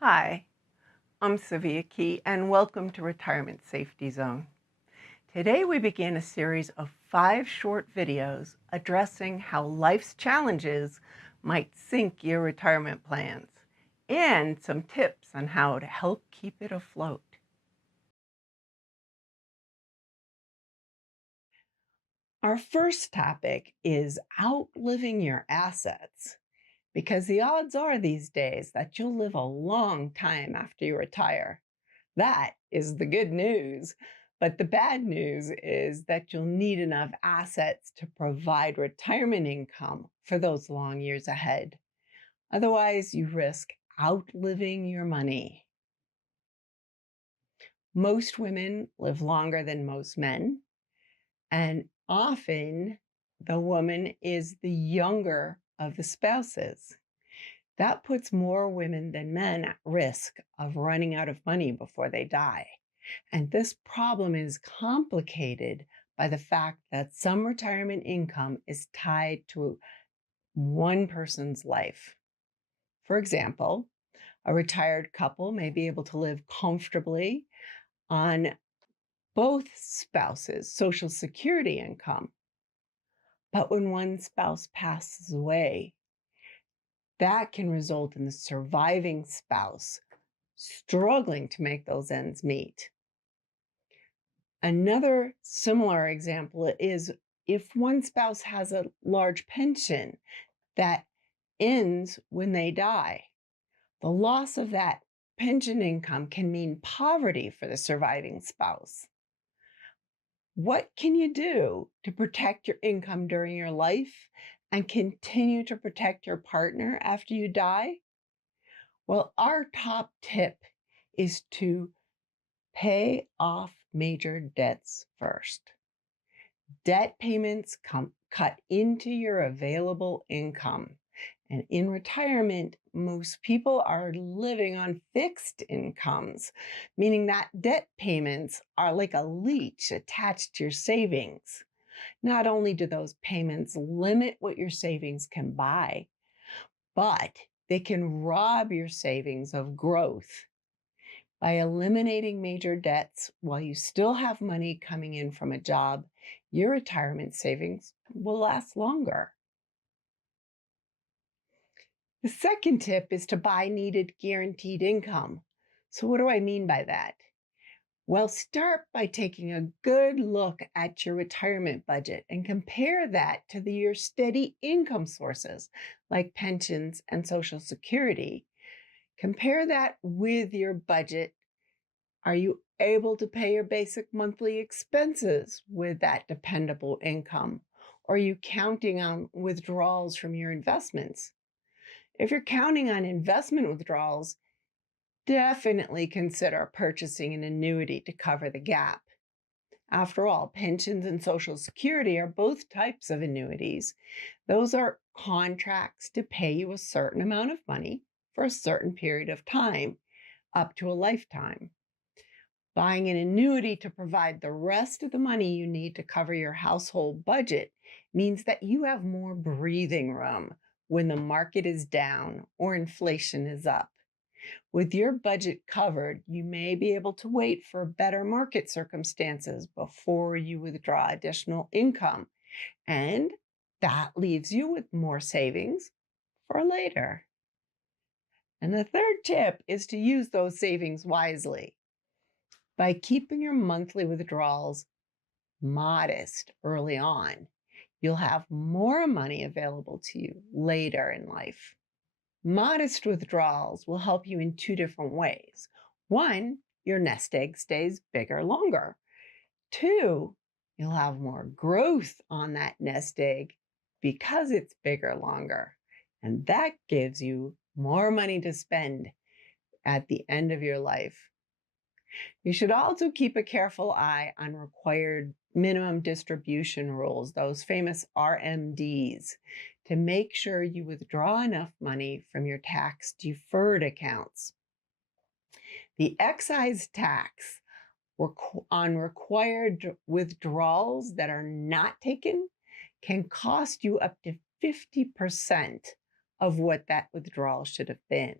Hi, I'm Sylvia Key, and welcome to Retirement Safety Zone. Today we begin a series of 5 short videos addressing how life's challenges might sink your retirement plans, and some tips on how to help keep it afloat. Our first topic is outliving your assets, because the odds are these days that you'll live a long time after you retire. That is the good news. But the bad news is that you'll need enough assets to provide retirement income for those long years ahead. Otherwise, you risk outliving your money. Most women live longer than most men, and often the woman is the younger of the spouses. That puts more women than men at risk of running out of money before they die. And this problem is complicated by the fact that some retirement income is tied to one person's life. For example, a retired couple may be able to live comfortably on both spouses' Social Security income. But when one spouse passes away, that can result in the surviving spouse struggling to make those ends meet. Another similar example is if one spouse has a large pension that ends when they die, the loss of that pension income can mean poverty for the surviving spouse. What can you do to protect your income during your life and continue to protect your partner after you die? Well, our top tip is to pay off major debts first. Debt payments cut into your available income. And in retirement, most people are living on fixed incomes, meaning that debt payments are like a leech attached to your savings. Not only do those payments limit what your savings can buy, but they can rob your savings of growth. By eliminating major debts while you still have money coming in from a job, your retirement savings will last longer. The second tip is to buy needed guaranteed income. So what do I mean by that? Well, start by taking a good look at your retirement budget and compare that to your steady income sources like pensions and Social Security. Compare that with your budget. Are you able to pay your basic monthly expenses with that dependable income? Or are you counting on withdrawals from your investments? If you're counting on investment withdrawals, definitely consider purchasing an annuity to cover the gap. After all, pensions and Social Security are both types of annuities. Those are contracts to pay you a certain amount of money for a certain period of time, up to a lifetime. Buying an annuity to provide the rest of the money you need to cover your household budget means that you have more breathing room when the market is down or inflation is up. With your budget covered, you may be able to wait for better market circumstances before you withdraw additional income, and that leaves you with more savings for later. And the third tip is to use those savings wisely. By keeping your monthly withdrawals modest early on, you'll have more money available to you later in life. Modest withdrawals will help you in 2 different ways. 1, your nest egg stays bigger longer. 2, you'll have more growth on that nest egg because it's bigger longer. And that gives you more money to spend at the end of your life. You should also keep a careful eye on required minimum distribution rules, those famous RMDs, to make sure you withdraw enough money from your tax deferred accounts. The excise tax on required withdrawals that are not taken can cost you up to 50% of what that withdrawal should have been.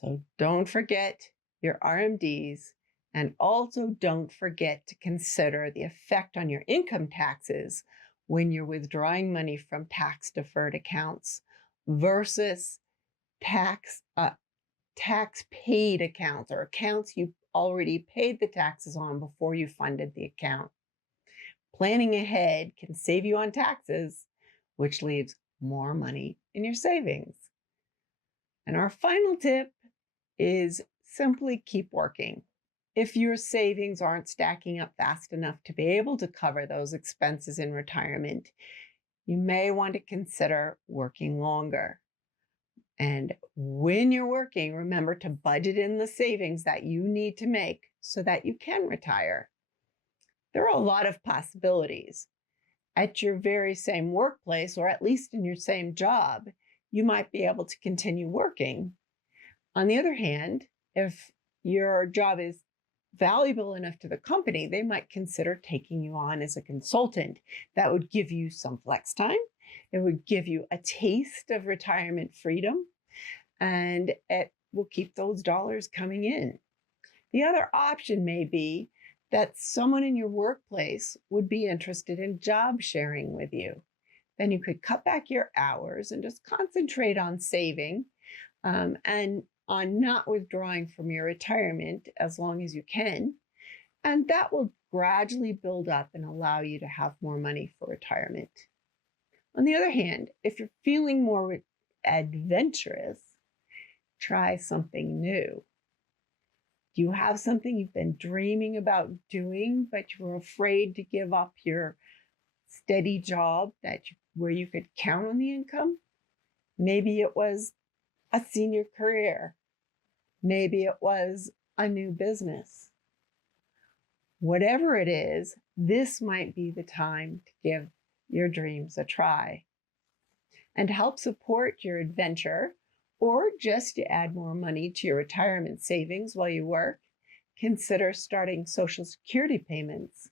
So don't forget your RMDs, and also don't forget to consider the effect on your income taxes when you're withdrawing money from tax deferred accounts versus tax paid accounts, or accounts you already paid the taxes on before you funded the account. Planning ahead can save you on taxes, which leaves more money in your savings. And our final tip is simply keep working. If your savings aren't stacking up fast enough to be able to cover those expenses in retirement, you may want to consider working longer. And when you're working, remember to budget in the savings that you need to make so that you can retire. There are a lot of possibilities. At your very same workplace, or at least in your same job, you might be able to continue working. On the other hand, if your job is valuable enough to the company, they might consider taking you on as a consultant. That would give you some flex time. It would give you a taste of retirement freedom, and it will keep those dollars coming in. The other option may be that someone in your workplace would be interested in job sharing with you. Then you could cut back your hours and just concentrate on saving and on not withdrawing from your retirement as long as you can. And that will gradually build up and allow you to have more money for retirement. On the other hand, if you're feeling more adventurous, try something new. Do you have something you've been dreaming about doing, but you were afraid to give up your steady job where you could count on the income? Maybe it was a senior career. Maybe it was a new business. Whatever it is, this might be the time to give your dreams a try. And to help support your adventure, or just to add more money to your retirement savings while you work, consider starting Social Security payments.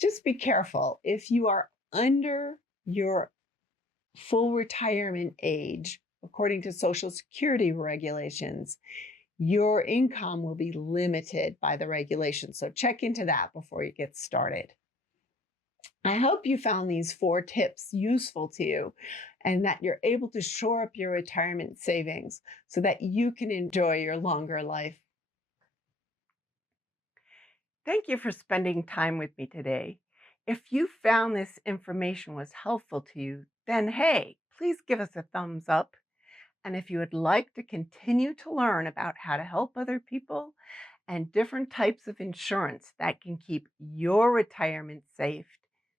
Just be careful. If you are under your full retirement age, according to Social Security regulations, your income will be limited by the regulations. So check into that before you get started. I hope you found these 4 tips useful to you and that you're able to shore up your retirement savings so that you can enjoy your longer life. Thank you for spending time with me today. If you found this information was helpful to you, then hey, please give us a thumbs up. And if you would like to continue to learn about how to help other people and different types of insurance that can keep your retirement safe,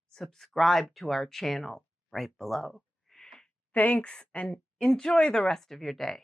subscribe to our channel right below. Thanks, and enjoy the rest of your day.